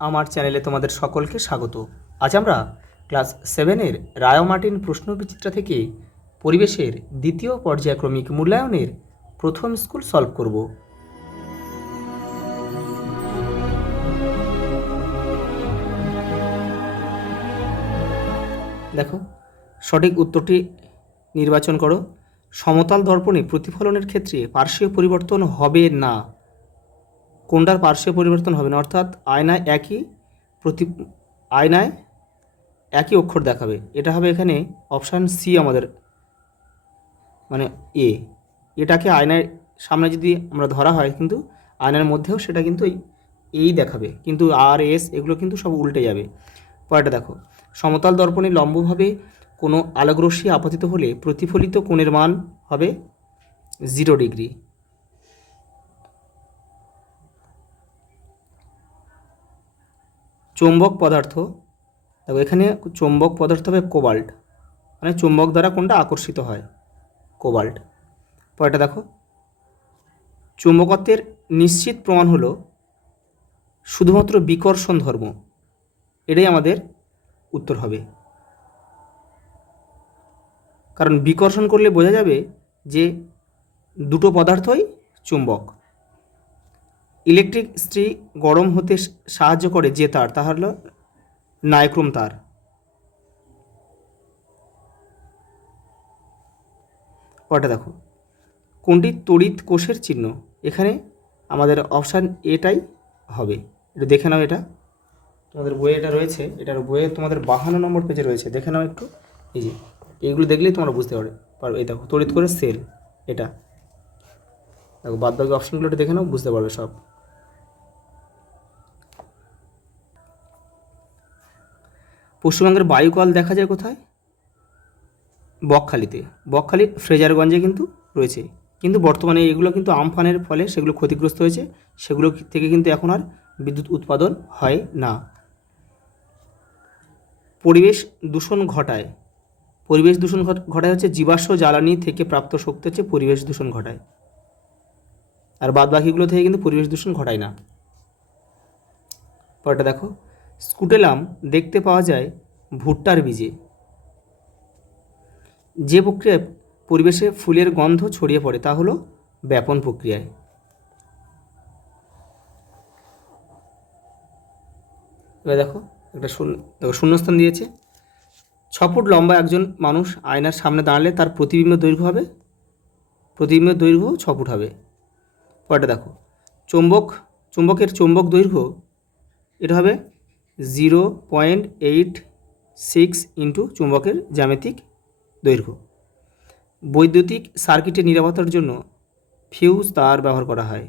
আমার চ্যানেলে তোমাদের সকলকে স্বাগত। আজ আমরা ক্লাস 7-এর রায় মার্টিন প্রশ্নবিচিত্রা থেকে পরিবেশের দ্বিতীয় পর্যায়ক্রমিক মূল্যায়নের প্রথম স্কুল সলভ করব। দেখো, সঠিক উত্তরটি নির্বাচন করো। সমতল দর্পণে প্রতিফলনের ক্ষেত্রে পার্শ্বীয় পরিবর্তন হবে না। কোনটার পার্শ্বীয় পরিবর্তন হবে না? অর্থাৎ আয়নায় একই অক্ষর দেখাবে। এটা হবে এখানে অপশান সি আমাদের, মানে এ। এটাকে আয়নার সামনে যদি আমরা ধরা হয়, কিন্তু আয়নার মধ্যেও সেটা কিন্তু এই দেখাবে, কিন্তু আর এস এগুলো কিন্তু সব উল্টে যাবে। পরেরটা দেখো, সমতল দর্পণে লম্বভাবে কোনো আলোকরশ্মি আপতিত হলে প্রতিফলিত কোণের মান হবে 0 ডিগ্রি। চৌম্বক পদার্থ, দেখো এখানে চৌম্বক পদার্থ হবে কোবাল্ট, মানে চুম্বক দ্বারা কোনটা আকর্ষিত হয়? কোবাল্ট। পরেরটা দেখো, চুম্বকত্বের নিশ্চিত প্রমাণ হলো শুধুমাত্র বিকর্ষণ ধর্ম। এটাই আমাদের উত্তর হবে, কারণ বিকর্ষণ করলে বোঝা যাবে যে দুটো পদার্থই চুম্বক। ইলেকট্রিক ইস্ত্রি গরম হতে সাহায্য করে যে তার, তা হলো নাইক্রোম তার। পরেরটা দেখো, কোনটি তড়িৎ কোষের চিহ্ন? এখানে আমাদের অপশান এটাই হবে। এটা দেখে নাও, এটা তোমাদের বইয়ে এটা রয়েছে, এটার বইয়ে তোমাদের 52 নম্বর পেজে রয়েছে, দেখে নাও একটু। এই যে এইগুলো দেখলেই তোমরা বুঝতে পারবে। এই দেখো, তড়িৎ কোষের সেল, এটা দেখো, বাদ বাকি অপশানগুলো একটু দেখে নাও, বুঝতে পারবে সব। পশ্চিমবঙ্গের বায়ুকল দেখা যায় কোথায়? বকখালিতে। বকখালি ফ্রেজারগঞ্জে কিন্তু রয়েছে, কিন্তু বর্তমানে এগুলো কিন্তু আমফানের ফলে সেগুলো ক্ষতিগ্রস্ত হয়েছে, সেগুলো থেকে কিন্তু এখন আর বিদ্যুৎ উৎপাদন হয় না। পরিবেশ দূষণ ঘটায়, পরিবেশ দূষণ ঘটায় হচ্ছে জীবাশ্ম জ্বালানি থেকে প্রাপ্ত শক্তি হচ্ছে পরিবেশ দূষণ ঘটায়, আর বাদ বাকিগুলো থেকে কিন্তু পরিবেশ দূষণ ঘটায় না। পরেরটা দেখো, স্কুটেলাম দেখতে পাওয়া যায় ভুট্টার বীজে। যে প্রক্রিয়ায় পরিবেশে ফুলের গন্ধ ছড়িয়ে পড়ে তা হলো ব্যাপন প্রক্রিয়ায়। এবার দেখো, একটা শূন্যস্থান দিয়েছে। 6 ফুট লম্বা একজন মানুষ আয়নার সামনে দাঁড়ালে তার প্রতিবিম্বের দৈর্ঘ্য হবে, প্রতিবিম্বের দৈর্ঘ্য 6 ফুট হবে। পরেরটা দেখো, চুম্বকের চৌম্বক দৈর্ঘ্য এটা হবে 0.86 ইন্টু চুম্বকের জ্যামিতিক দৈর্ঘ্য। বৈদ্যুতিক সার্কিটের নিরাপত্তার জন্য ফিউজ তার ব্যবহার করা হয়।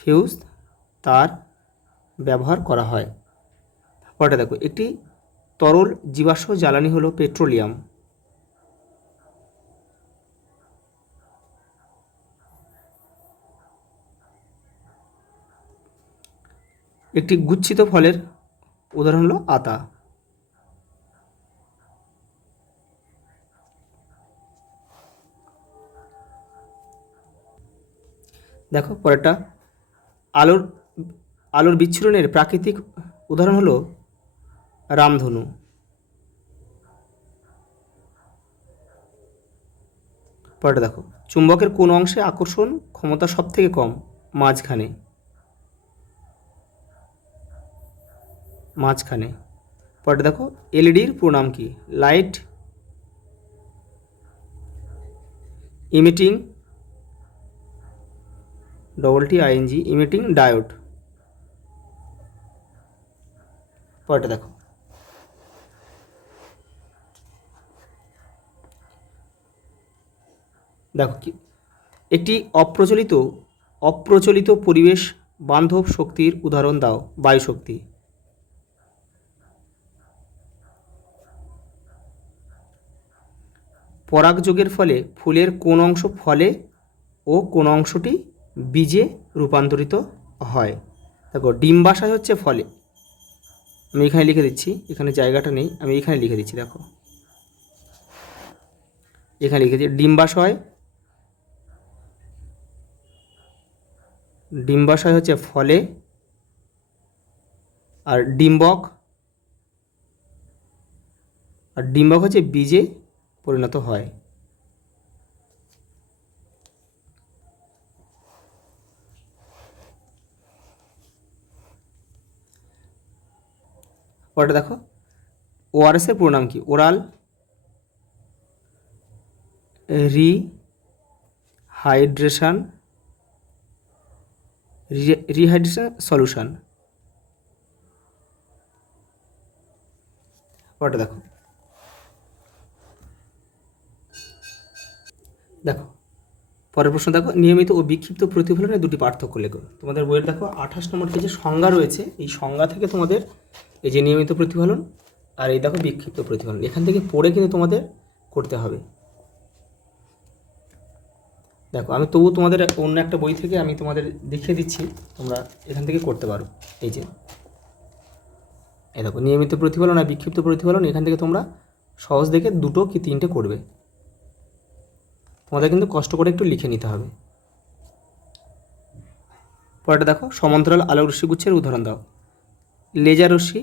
ফিউজ তার ব্যবহার করা হয়। পরেরটা দেখো, একটি তরল জীবাশ্ম জ্বালানি হলো পেট্রোলিয়াম। একটি গুচ্ছিত ফলের উদাহরণ হলো আতা। দেখো পরেরটা, আলোর আলোর বিচ্ছুরণের প্রাকৃতিক উদাহরণ হলো রামধনু। পরেরটা দেখো, চুম্বকের কোন অংশে আকর্ষণ ক্ষমতা সব থেকে কম? মাঝখানে। পরেরটা দেখো, এলইডির পুরো নাম কি? Light emitting emitting diode. পরেরটা দেখো, কি একটি অপ্রচলিত পরিবেশ বান্ধব শক্তির উদাহরণ দাও। বায়ু শক্তি। পরাগযোগের ফলে ফুলের কোন অংশ ফলে ও কোন অংশটি বীজে রূপান্তরিত হয়? দেখো, ডিম্বাশয় হচ্ছে ফলে। আমি এখানে লিখে দিচ্ছি, এখানে জায়গাটা নেই, আমি এখানে লিখে দিচ্ছি। দেখো, এখানে লিখেছি ডিম্বাশয় ডিম্বাশয় হচ্ছে ফলে, আর ডিম্বক হচ্ছে বীজে পরিণত হয়। পরেরটা দেখো, ওআরএস এর পুরো নাম কি? Oral rehydration solution. পরেরটা দেখো, পরের প্রশ্ন দেখো, নিয়মিত ও বিক্ষিপ্ত প্রতিফলনের দুটি পার্থক্য লেখো। তোমাদের বইয়ের দেখো 28 নম্বর পেজে সংজ্ঞা রয়েছে। এই সংজ্ঞা থেকে তোমাদের এই যে নিয়মিত প্রতিফলন আর এই দেখো বিক্ষিপ্ত প্রতিফলন, এখান থেকে পড়ে কিন্তু তোমাদের করতে হবে। দেখো আমি তবু তোমাদের অন্য একটা বই থেকে আমি তোমাদের দেখিয়ে দিচ্ছি, তোমরা এখান থেকে করতে পারো। এই যে এই দেখো নিয়মিত প্রতিফলন আর বিক্ষিপ্ত প্রতিফলন, এখান থেকে তোমরা সহজ দেখে 2 কি 3টে করবে। তোমাদের কিন্তু কষ্ট করে একটু লিখে নিতে হবে। পরেরটা দেখো, সমান্তরাল আলোক রশ্মিগুচ্ছের উদাহরণ দাও। লেজার রশ্মি,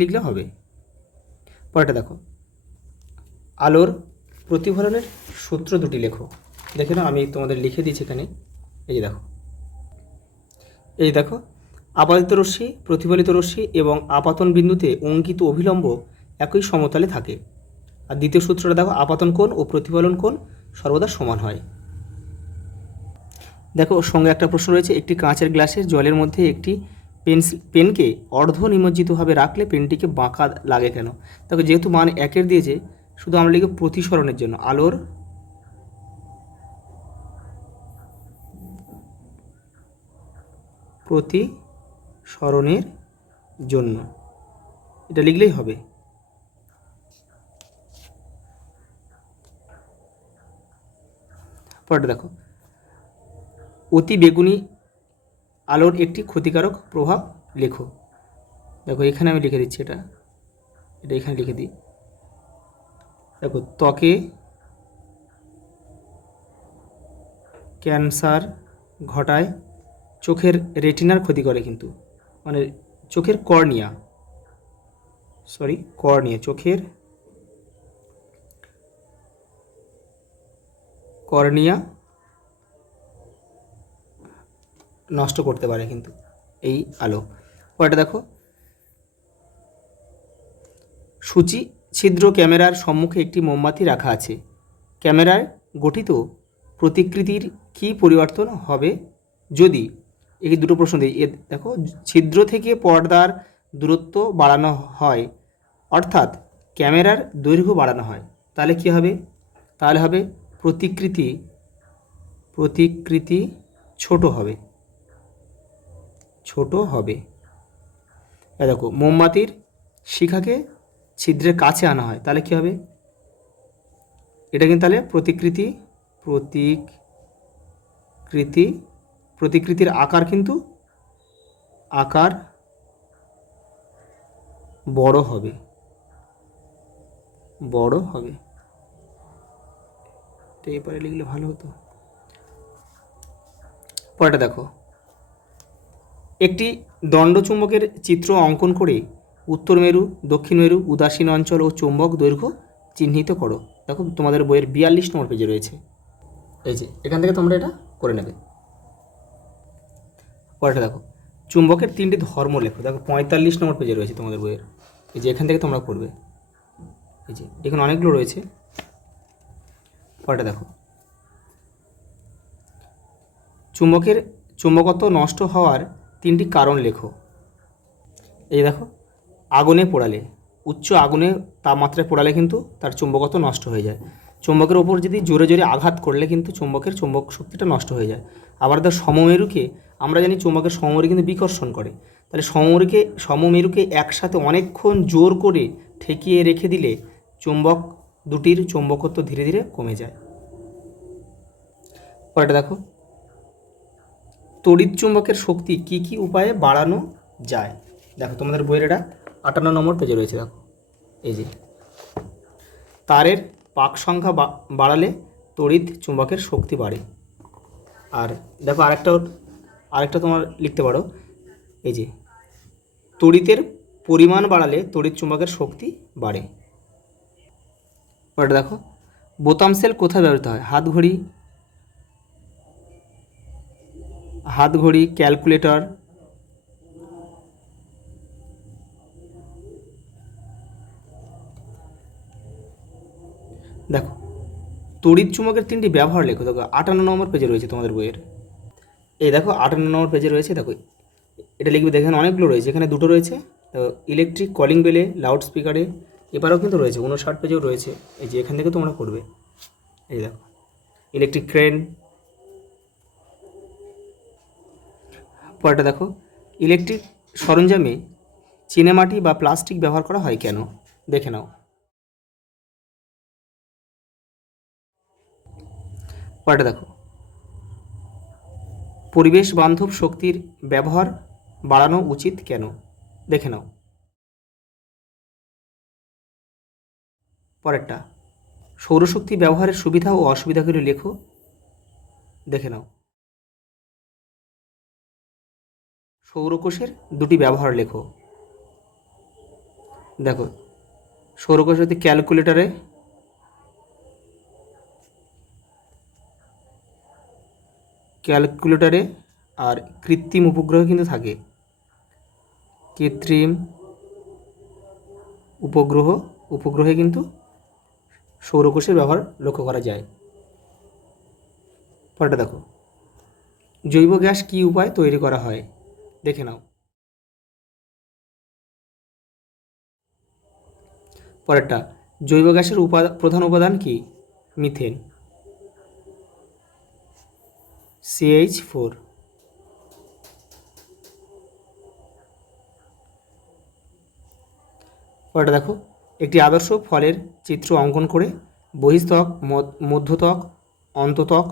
লিখলে হবে। পরেরটা দেখো, আলোর প্রতিফলনের সূত্র দুটি লেখো। দেখে নাও, আমি তোমাদের লিখে দিচ্ছি এখানে। এই যে দেখো, আপাতিত রশ্মি, প্রতিফলিত রশ্মি এবং আপাতন বিন্দুতে অঙ্কিত অভিলম্ব একই সমতলে থাকে। আর দ্বিতীয় সূত্রটা দেখো, আপাতন কোণ ও প্রতিফলন কোণ সর্বদা সমান হয়। দেখো সঙ্গে একটা প্রশ্ন রয়েছে, একটি কাঁচের গ্লাসের জলের মধ্যে একটি পেনকে অর্ধ নিমজ্জিতভাবে রাখলে পেনটিকে বাঁকা লাগে কেন? দেখো যেহেতু মান 1 দিয়েছে, শুধু আমরা লিখব প্রতিসরণের জন্য, আলোর প্রতিসরণের জন্য, এটা লিখলেই হবে। পরেরটা দেখো, অতি বেগুনি আলোর একটি ক্ষতিকারক প্রভাব লেখো। দেখো এখানে আমি লিখে দিচ্ছি, এটা এখানে লিখে দিই। দেখো ত্বকে ক্যান্সার ঘটায়, চোখের রেটিনার ক্ষতি করে, কিন্তু মানে চোখের কর্নিয়া, চোখের কর্নিয়া নষ্ট করতে পারে কিন্তু এই আলো। পরেরটা দেখো, সূচি ছিদ্র ক্যামেরার সম্মুখে একটি মোমবাতি রাখা আছে। ক্যামেরার গঠিত প্রতিকৃতির কি পরিবর্তন হবে যদি, এই 2টো প্রশ্ন দিই। দেখো ছিদ্র থেকে পর্দার দূরত্ব বাড়ানো হয়, অর্থাৎ ক্যামেরার দৈর্ঘ্য বাড়ানো হয়, তাহলে কি হবে? তাহলে হবে প্রতিকৃতি ছোট হবে। দেখো মোমবাতির শিখাকে ছিদ্রের কাছে আনা হয়, তাহলে কি হবে? এটা কিন্তু তাহলে প্রতিকৃতির আকার কিন্তু বড় হবে। তো এরপরে লিখলে ভালো হতো। পরেরটা দেখো, একটি দণ্ডচুম্বকের চিত্র অঙ্কন করে উত্তর মেরু, দক্ষিণ মেরু, উদাসীন অঞ্চল ও চুম্বক দৈর্ঘ্য চিহ্নিত করো। দেখো তোমাদের বইয়ের 42 নম্বর পেজে রয়েছে। এই যে এখান থেকে তোমরা এটা করে নেবে। পরেরটা দেখো, চুম্বকের 3টি ধর্ম লেখো। দেখো 45 নম্বর পেজে রয়েছে তোমাদের বইয়ের। এই যে এখান থেকে তোমরা করবে। এই যে এখানে অনেকগুলো রয়েছে। পরেরটা দেখো, চুম্বকত্ব নষ্ট হওয়ার 3টি কারণ লেখো। এই দেখো, আগুনে পোড়ালে, উচ্চ আগুনে তাপমাত্রায় পোড়ালে কিন্তু তার চুম্বকত্ব নষ্ট হয়ে যায়। চুম্বকের ওপর যদি জোরে জোরে আঘাত করলে কিন্তু চুম্বকের চুম্বক শক্তিটা নষ্ট হয়ে যায়। আবার ধর সমমেরুকে, আমরা জানি চুম্বকের সমমেরু কিন্তু বিকর্ষণ করে, তাহলে সমমেরুকে একসাথে অনেকক্ষণ জোর করে ঠেকিয়ে রেখে দিলে চুম্বক দুটির চুম্বকত্ব ধীরে ধীরে কমে যায়। পরেরটা দেখো, তড়িৎ চুম্বকের শক্তি কি কি উপায়ে বাড়ানো যায়। দেখো তোমাদের বইয়ের এটা 58 নম্বর পেজে রয়েছে। দেখো এই যে তারের পাক সংখ্যা বাড়ালে তড়িৎ চুম্বকের শক্তি বাড়ে। আর দেখো আরেকটা তোমার লিখতে পারো, এই যে তড়িতের পরিমাণ বাড়ালে তড়িৎ চুম্বকের শক্তি বাড়ে। পরেরটা দেখো, বোতাম সেল কোথায় ব্যবহৃত হয়? হাতঘড়ি, ক্যালকুলেটর, দেখো তড়িৎ চুম্বকের 3টি ব্যবহার লেখো। দেখো 58 নম্বর পেজে রয়েছে তোমাদের বইয়ের। এই দেখো 58 নম্বর পেজে রয়েছে। দেখো এটা লিখবে, দেখেন অনেকগুলো রয়েছে, এখানে 2টো রয়েছে। তো ইলেকট্রিক কলিং বেলে, লাউড স্পিকারে, এবারেও কিন্তু রয়েছে, 59 পেজেও রয়েছে। এই যে এখান থেকে তোমরা করবে। এই দেখো ইলেকট্রিক ক্রেন। পরেরটা দেখো, ইলেকট্রিক সরঞ্জামে চীনেমাটি বা প্লাস্টিক ব্যবহার করা হয় কেন? দেখে নাও। পরেরটা দেখো, পরিবেশ বান্ধব শক্তির ব্যবহার বাড়ানো উচিত কেন? দেখে নাও। পরেরটা, সৌরশক্তি ব্যবহারের সুবিধা ও অসুবিধাগুলি লেখো। দেখে নাও। সৌরকোষের 2টি ব্যবহার লেখো। দেখো সৌরকোষ হতে ক্যালকুলেটরে আর কৃত্রিম উপগ্রহ কিন্তু থাকে। কৃত্রিম উপগ্রহে কিন্তু সৌরকোষের ব্যবহার লক্ষ্য করা যায়। পরেরটা দেখো, জৈব গ্যাস কী উপায়ে তৈরি করা হয়? দেখে নাও। পরেরটা, জৈব গ্যাসের প্রধান উপাদান কি? Methane, CH4। পরেরটা দেখো, একটি আদর্শ ফলের চিত্র অঙ্কন করে বহিঃস্থক, মধ্যত্বক, অন্তত্বক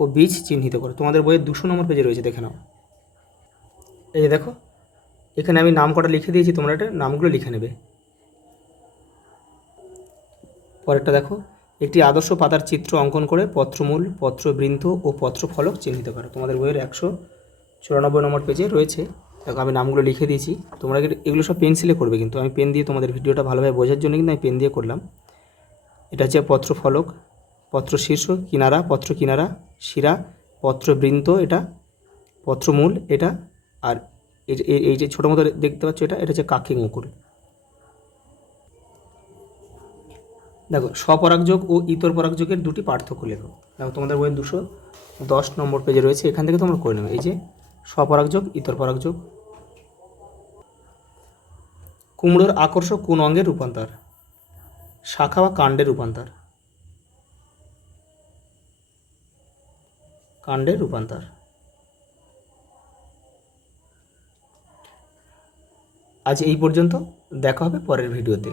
ও বীজ চিহ্নিত করো। তোমাদের বইয়ের 200 নম্বর পেজে রয়েছে, দেখে নাও। এই যে দেখো এখানে আমি নাম কটা লিখে দিয়েছি, তোমরা এটা নামগুলো লিখে নেবে। পরেরটা দেখো, একটি আদর্শ পাতার চিত্র অঙ্কন করে পত্রমূল, পত্রবৃন্ত ও পত্রফলক চিহ্নিত করো। তোমাদের বইয়ের 194 নম্বর পেজে রয়েছে। দেখো আমি নামগুলো লিখে দিয়েছি, তোমরা এগুলো সব পেন্সিলে করবে, কিন্তু আমি পেন দিয়ে তোমাদের ভিডিওটা ভালোভাবে বোঝার জন্য কিন্তু আমি পেন দিয়ে করলাম। এটা হচ্ছে পত্রফলক, পত্র শীর্ষ, কিনারা, পত্র কিনারা, শিরা, পত্রবৃন্ত, এটা পত্রমূল, এটা আর এই যে ছোটো মতো দেখতে পাচ্ছ, এটা হচ্ছে কাক্ষিক মুকুল। দেখো স্বপরাগযোগ ও ইতর পরাগযোগের 2টি পার্থক্য লেখো। দেখো তোমাদের বইয়ের 210 নম্বর পেজে রয়েছে, এখান থেকে তোমরা করে নেবে। এই যে স্বপরাগযোগ, ইতর পরাগযোগ। কুমড়োর আকর্ষক কোন অঙ্গের রূপান্তর? শাখা বা কাণ্ডের রূপান্তর। কাণ্ডের রূপান্তর। আজ এই পর্যন্ত, দেখা হবে পরের ভিডিওতে।